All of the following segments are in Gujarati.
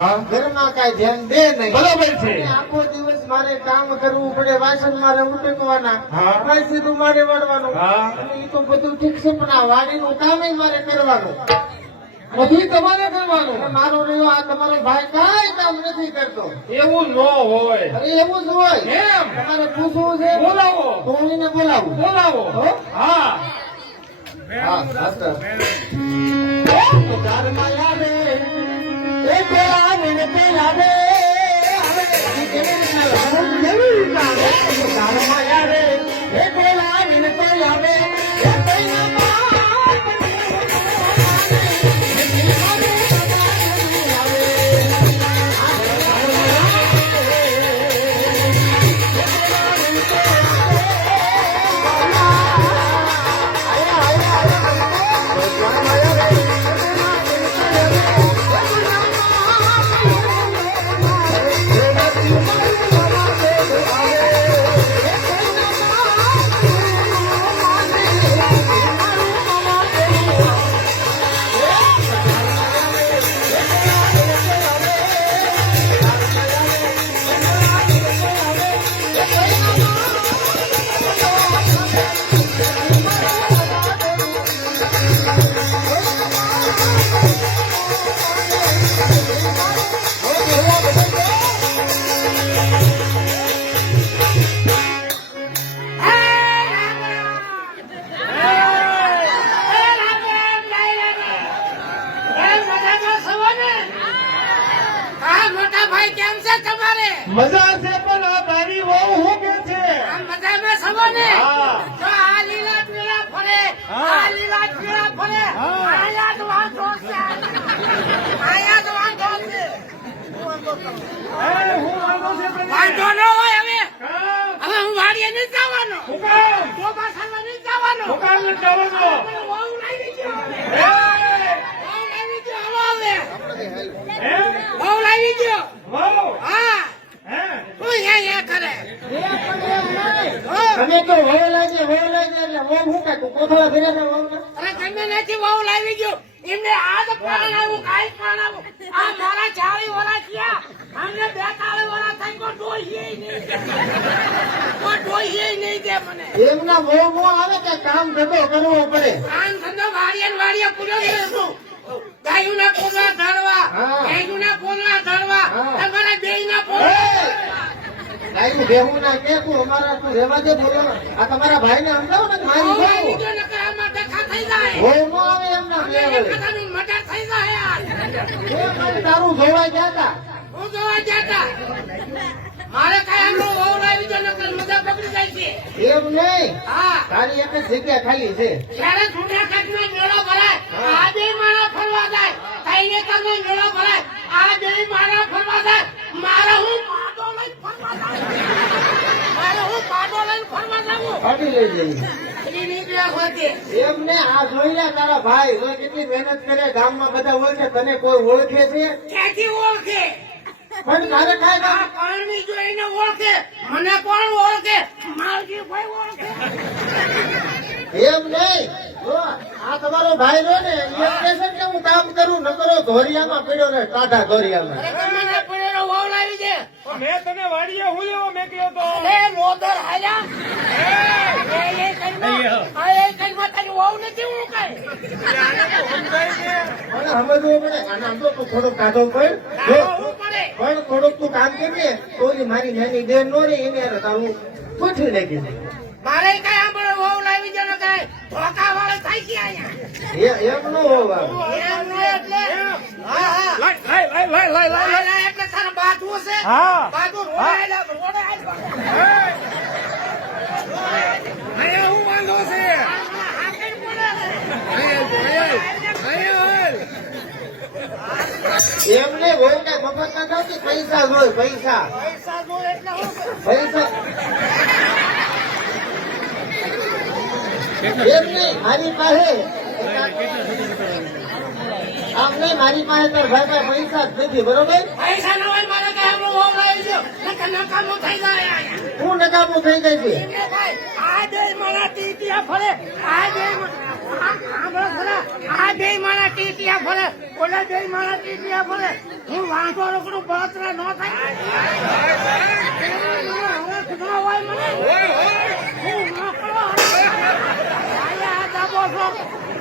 ઘરમાં કઈ ધ્યાન દે નહીં. બરાબર છે. આખો દિવસ મારે કામ કરવું પડે, વાસણ મારે ઉટકવાના, હા. ભાઈ સીધું મારે વળવાનું. હા. અને એ તો બધું ઠીક છે, પણ આ વાડીનું કામ મારે કરવાનું. બધું તમારે કરવાનું. અને મારો રહ્યો આ તમારો ભાઈ કાંઈ કામ નથી કરતો. એવું ન હોય. અરે એવું જ હોય. એમ? તમારે પૂછવું છે? બોલાવો. તો હું એને બોલાવું. બોલાવો. હો? હા. હા, માસ્તર. તો ઘરમાં યાદે, એ પેલા આવે ને પેલા આવે. હવે કેવી રીતના લાવું? કેવી રીતના આવે? તો ઘરમાં યાદે, એ પેલા આવે ને પેલા આવે. એ પેલા મજા છે, પણ આ તારી વહુ શું કે છે? હા. હું વાંધો છે પેલી? વાંધો ન હોય હવે. કામ. હવે હું વાડીએ નથી જવાનો. હું કામ? ડોબા ખાવા નથી જવાનો. હું કામ નથી જવાનો? મને વહુ લાવી દ્યો હવે. એ! વહુ લાવી દ્યો, હાલો હવે. હે? વહુ લાવી દ્યો. વહુ? હા. હે? હું અહીંયા કરે. હો. તમે તો વહુ લાગે એટલે વહુ શું કાંઈ કોથળા ભર્યા છે વહુને? અરે તમે નથી વહુ લાવી દ્યો. એમને આજ પણ આવું કાંઈ પણ આવું. આ મારા 40 વર્ષ થયા. અમને 42 વર્ષ થઈ કોઈ ડોહીએ નહીં દે. કોઈ ડોહીએ નહીં દે મને. એમના વહુ આવે કે કામ ધંધો કરવો પડે. આમ ધંધો વાડીએ ને વાડીએ પૂરો કરે છું. ગાયુંના પોલા ધરવા, હા. ગાયુંના પોલા ધરવા, હા. તમારા બેયના પોલા. ગાયું ભેહું ના કે તું અમારા તું રહેવા દે બોલો. આ તમારા ભાઈને સમજાવો ને કે મારી વહુ વહુ. લાવી દ્યો નકર આમાં ડખા થઈ જાય. વહુ નો આવે એમના અમને લેવલે. એકાદાનું મર્ડર થઈ જાય યાર. એ મારી તારું જોવા ગયા હતા. હું જોવા જતા. મારે કાંઈ આમનો વહુ લાવી દ્યો નકર મજા બગડી જાય છે. એમ નહીં, હા. તારી એક જ જગ્યા ખાલી છે. જ્યારે જૂનાગઢનો મેળો ભરાય, આ બે માણા ફરવા જાય. તૈનેતરનો મેળો ભરાય, આ બે માણા ફરવા જાય. મારે હું પાડો લઈને ફરવા જાઉં. મારે હું પાડો લઈને ફરવા જાઉં. કાઢી લઈ જઈએ. એ નીકળ્યા હોતે. એમને આ જોઈ લે તારા ભાઈ જો કેટલી મહેનત કરે, ગામમાં બધા ઓળખે, તને કોઈ ઓળખે છે? ક્યાંથી ઓળખે? પણ તારે કાંઈ આ કામ. પાણી જોઈને ઓળખે. મને કોણ ઓળખે? માવજી ભાઈ ઓળખે. એમ નહીં, જો આ તમારો ભાઈ રહ્યો ને એમ કહે છે કે હું કામ કરું, ન કરો ધોરિયામાં પડ્યો ને ટાઢા ધોરિયામાં. અરે તમને પડેલો વહુ લાવી દે. પણ મેં તને વાડીએ હું લેવો મેક્યો તો? અરે લોદર હાલ્યા. એ કઈમાં તારી વહુ નથી હું કાંઈ. સમજાય છે? અને સમજવું પડે. અને આમ તો તું થોડોક કાઢો પડ. જો, હું પડે. પણ થોડુંક તું કામ કરીએ તો ઓલી મારી નાની બેન નો રે એને હારે તારું પૂછી નાખી દે. મારે કઈ આંબળો વહુ લાવી દે ને કઈ ધોકા વાળો થાય છે અહીંયા. એમ નો હોવા. એમ નો એટલે હા હા લાય, લાય, લાય, લાય, લાય, લાય. લાય એટલે તારે બાજવું છે. હા. બાજુ રોડે અહીંયા હું વાંધો છે? એમને બહુ કઈ મફત ના થતી, પૈસા જોઈ પૈસા. પૈસા જો એટલે હું પૈસા એમ નહીં, મારી પાસે આમ નહીં, મારી પાસે તો ભાઈ પૈસા જ નથી, બરોબર? પૈસા ન હોય મારે કઈ આંબળો બહુ લઈ લ્યો નકર નકામું થઈ જાય હું નકામું થઈ જાય છે એમને ભાઈ આ બે મારા ટીટિયા ફરે આ બે આ બે મારા ટીટિયા ફરે ઓલા બે મારા ટીટિયા ફરે હું વાંધો રોકડું બળતરા ન થાય ન હોય મને હું ન કરો આ દાબો છો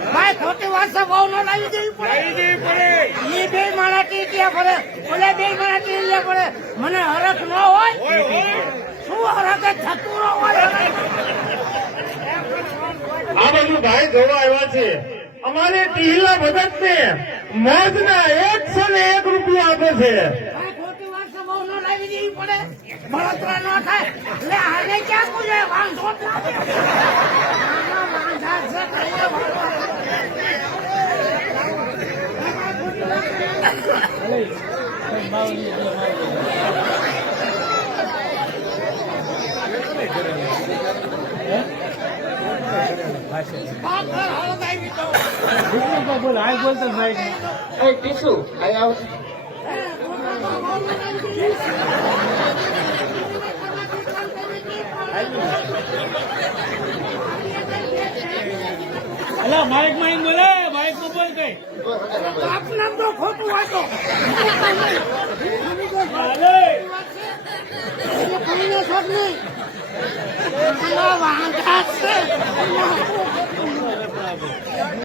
ભાઈ ખોટી વાત છે બહુ ન લાવી દેવી પડે એ બે મારા ટીટિયા ફરે ઓલા બે મારા ટીટિયા ફરે મને હરખ ન હોય શું હરખ થતું ન હોય આ બધું ભાઈ જોવા આવ્યા છે અમારે ટીહલા ભગત ને મોજ ના 101 રૂપિયા આપે છે ભાઈ ખોટી વાત છે બહુ ન લાવી દેવી પડે બળતરા ન થાય એટલે આને ક્યાં પૂછે વાંધો જ ના થાય. આમાં વાંધા છે કઈ એ ટીસુ આઈ આવ અલા માઇક માં બોલે માઇક માં બોલ કઈ આપના તો ખોટું વાતો કોઈને શોખ નહીં વાંધા છે